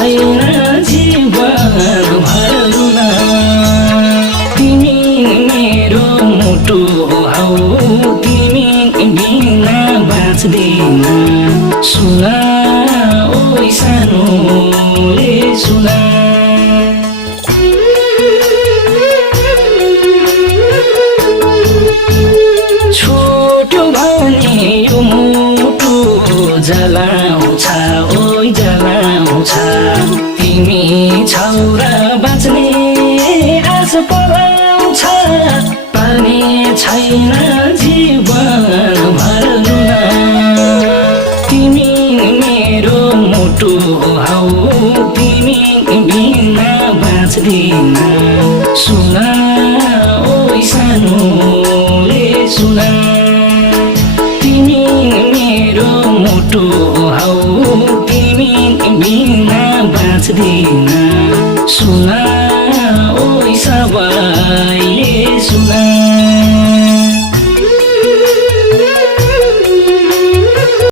छैन जीवन भरुन तिमी मेरो मुटु हौ तिमी बिना बाँच्दिन सुन ओ सानोले सुन छोटो भने यो मुटु जलाउँछ ओइ जलाउँछ तिमी छौ र बाँच्ने आश पलाउँछ पानी छैन जीवन भरुन तिमी मेरो मुटु हौ तिमी बिना बाँच्दिन सुन ओइ सानोले सुन तिमी मेरो मुटु हौ तिमी बिना बाँच्दिन सुन ओइ सबैले सुन